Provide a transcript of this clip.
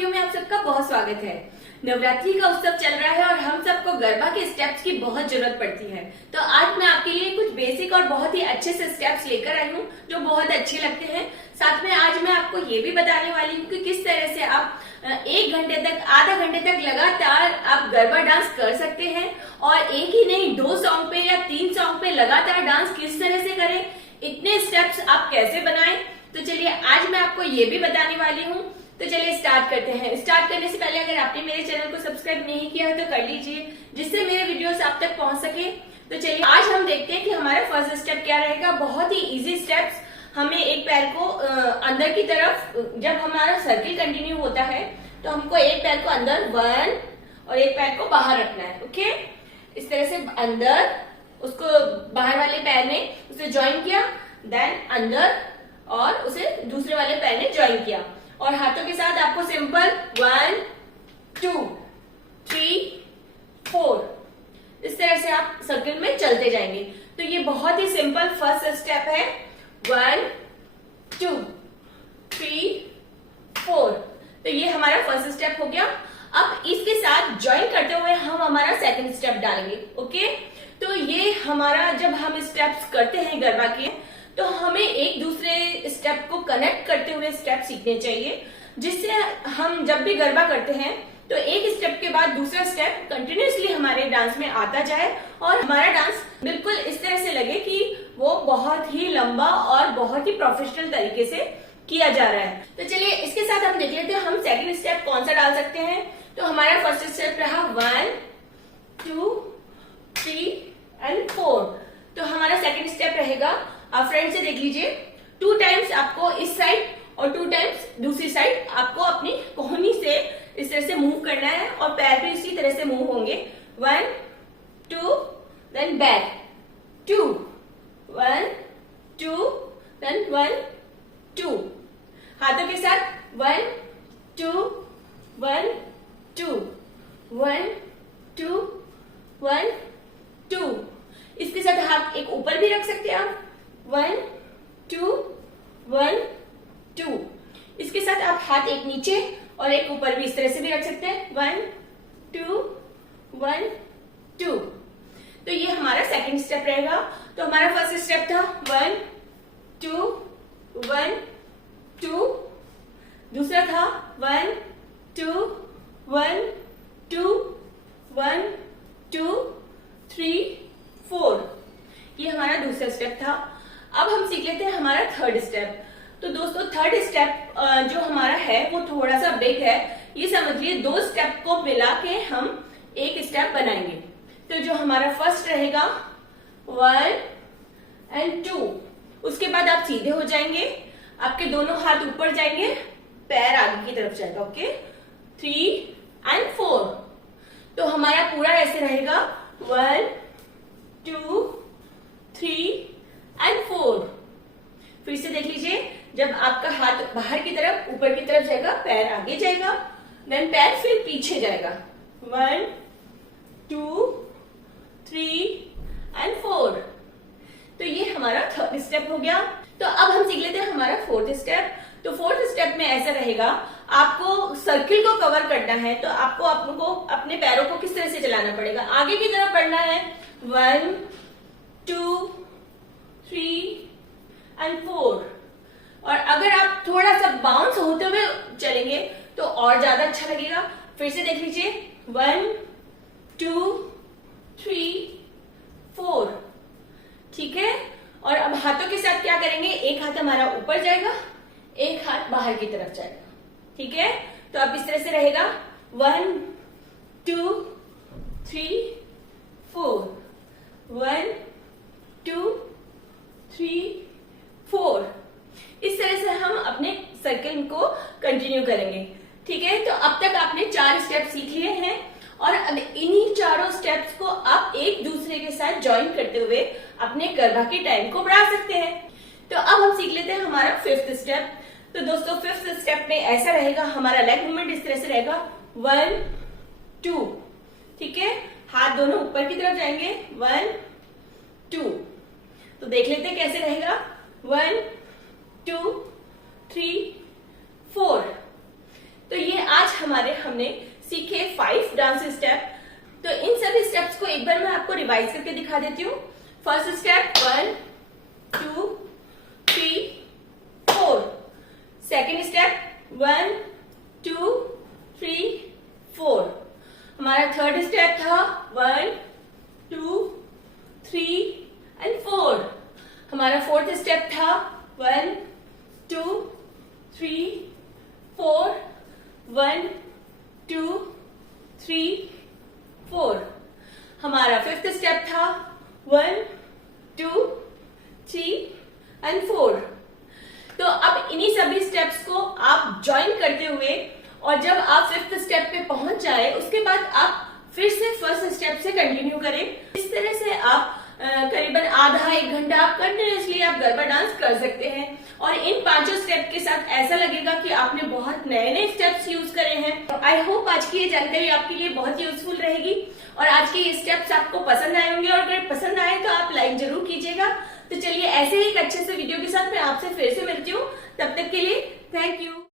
Video में आप सबका बहुत स्वागत है। नवरात्रि का उत्सव चल रहा है और हम सबको गरबा के स्टेप्स की बहुत जरूरत पड़ती है। तो आज मैं आपके लिए कुछ बेसिक और बहुत ही अच्छे से स्टेप्स लेकर आई हूँ जो बहुत अच्छे लगते हैं। साथ में आज मैं आपको ये भी बताने वाली हूँ कि किस तरह से आप 1 घंटे तक, आधा घंटे तक लगातार आप गरबा डांस कर सकते हैं। और एक ही नहीं, 2 सॉन्ग पे या 3 सॉन्ग पे लगातार डांस किस तरह से करें, इतने स्टेप्स आप कैसे बनाएं। तो चलिए आज मैं आपको ये भी बताने वाली हूँ। तो चलिए स्टार्ट करते हैं। स्टार्ट करने से पहले अगर आपने मेरे चैनल को सब्सक्राइब नहीं किया है तो कर लीजिए, जिससे मेरे वीडियोस आप तक पहुंच सके। तो चलिए आज हम देखते हैं कि हमारा फर्स्ट स्टेप क्या रहेगा। बहुत ही इजी स्टेप्स। हमें एक पैर को अंदर की तरफ, जब हमारा सर्किल कंटिन्यू होता है तो हमको एक पैर को अंदर 1 और एक पैर को बाहर रखना है। ओके, इस तरह से अंदर, उसको बाहर वाले पैर ने उसे ज्वाइन किया, देन अंदर और उसे दूसरे वाले पैर ने ज्वाइन किया। और हाथों के साथ आपको सिंपल 1 2 3 4 इस तरह से आप सर्किल में चलते जाएंगे। तो ये बहुत ही सिंपल फर्स्ट स्टेप है। 1 2 3 4। तो ये हमारा फर्स्ट स्टेप हो गया। अब इसके साथ ज्वाइन करते हुए हम हमारा सेकंड स्टेप डालेंगे। ओके, तो ये हमारा, जब हम स्टेप्स करते हैं गरबा के, तो हमें एक दूसरे स्टेप को कनेक्ट करते हुए स्टेप सीखने चाहिए, जिससे हम जब भी गरबा करते हैं तो एक स्टेप के बाद दूसरा स्टेप कंटिन्यूसली हमारे डांस में आता जाए और हमारा डांस बिल्कुल इस तरह से लगे कि वो बहुत ही लंबा और बहुत ही प्रोफेशनल तरीके से किया जा रहा है। तो चलिए इसके साथ हम देख लेते हैं हम सेकंड स्टेप कौन सा डाल सकते हैं। तो हमारा फर्स्ट स्टेप रहा 1 2 3 एंड 4। तो हमारा सेकंड स्टेप रहेगा, आप फ्रंट से देख लीजिए, 2 टाइम्स आपको इस साइड और 2 टाइम्स दूसरी साइड आपको अपनी कोहनी से इस तरह से मूव करना है और पैर भी इसी तरह से मूव होंगे। 1 2 देन बैक 2 1 2 देन 1 2। हाथों के साथ 1 2 1 2 1 2 1 2। इसके साथ हाथ एक ऊपर भी रख सकते हैं आप, 1 2 1 2। इसके साथ आप हाथ एक नीचे और एक ऊपर भी इस तरह से भी रख सकते हैं, 1 2 1 2। तो ये हमारा सेकंड स्टेप रहेगा। तो हमारा फर्स्ट स्टेप था 1 2 1 2। दूसरा था 1 2 1 2 1 2 3 4। ये हमारा दूसरा स्टेप था। अब हम सीख लेते हैं हमारा थर्ड स्टेप। तो दोस्तों थर्ड स्टेप जो हमारा है वो थोड़ा सा बिग है। ये समझिए 2 स्टेप को मिला के हम एक स्टेप बनाएंगे। तो जो हमारा फर्स्ट रहेगा 1 एंड 2। उसके बाद आप सीधे हो जाएंगे, आपके दोनों हाथ ऊपर जाएंगे, पैर आगे की तरफ जाएगा। Okay, 3 and 4। तो हमारा पूरा ऐसे रहेगा 1 2 3 एंड 4। फिर से देख लीजिए, जब आपका हाथ बाहर की तरफ, ऊपर की तरफ जाएगा, पैर आगे जाएगा, देन पैर फिर पीछे जाएगा, 1 2 3 एंड 4। तो ये हमारा थर्ड स्टेप हो गया। तो अब हम सीख लेते हैं हमारा फोर्थ स्टेप। तो फोर्थ स्टेप में ऐसा रहेगा, आपको सर्किल को कवर करना है तो आपको अपने पैरों को किस तरह से चलाना पड़ेगा, आगे की तरफ बढ़ना है, 1 2 3 एंड 4। और अगर आप थोड़ा सा बाउंस होते हुए चलेंगे तो और ज्यादा अच्छा लगेगा। फिर से देख लीजिए, 1 2 3 4। ठीक है। और अब हाथों के साथ क्या करेंगे, एक हाथ हमारा ऊपर जाएगा, एक हाथ बाहर की तरफ जाएगा। ठीक है। तो अब इस तरह से रहेगा 1 2 3 4 1 2 3 4। इस तरह से हम अपने सर्किल को कंटिन्यू करेंगे। ठीक है। तो अब तक आपने 4 स्टेप सीख लिए हैं और अब इन्हीं चारों स्टेप्स को आप एक दूसरे के साथ ज्वाइन करते हुए अपने गरबा के टाइम को बढ़ा सकते हैं। तो अब हम सीख लेते हैं हमारा फिफ्थ स्टेप। तो दोस्तों फिफ्थ स्टेप में ऐसा रहेगा, हमारा लेग मूवमेंट इस तरह से रहेगा, 1 2। ठीक है। हाथ दोनों ऊपर की तरफ जाएंगे, 1 2। तो देख लेते हैं कैसे रहेगा, 1 2 3 4। तो ये आज हमारे हमने सीखे 5 डांस स्टेप। तो इन सभी स्टेप्स को एक बार मैं आपको रिवाइज करके दिखा देती हूँ। First step 1 2 3 4। Second step 1 2 3 4। हमारा थर्ड स्टेप था 1 2 3 एंड 4। हमारा फोर्थ स्टेप था 1 2 3 4 1 2 3 4। हमारा फिफ्थ स्टेप था 1 2 3 एंड 4। तो अब इन्हीं सभी स्टेप्स को आप ज्वाइन करते हुए और जब आप फिफ्थ स्टेप पे पहुंच जाए उसके बाद आप फिर से फर्स्ट स्टेप से कंटिन्यू करें। इस तरह से आप करीबन आधा 1 घंटा आप कंटिन्यूसली आप गरबा डांस कर सकते हैं और इन 5 स्टेप के साथ ऐसा लगेगा कि आपने बहुत नए नए स्टेप्स यूज करे हैं। तो आई होप आज की ये जानकारी आपके लिए बहुत यूजफुल रहेगी और आज के ये स्टेप्स आपको पसंद आए होंगे और अगर पसंद आए तो आप लाइक जरूर कीजिएगा। तो चलिए ऐसे ही एक अच्छे से वीडियो के साथ मैं आपसे फिर से मिलती हूँ। तब तक के लिए थैंक यू।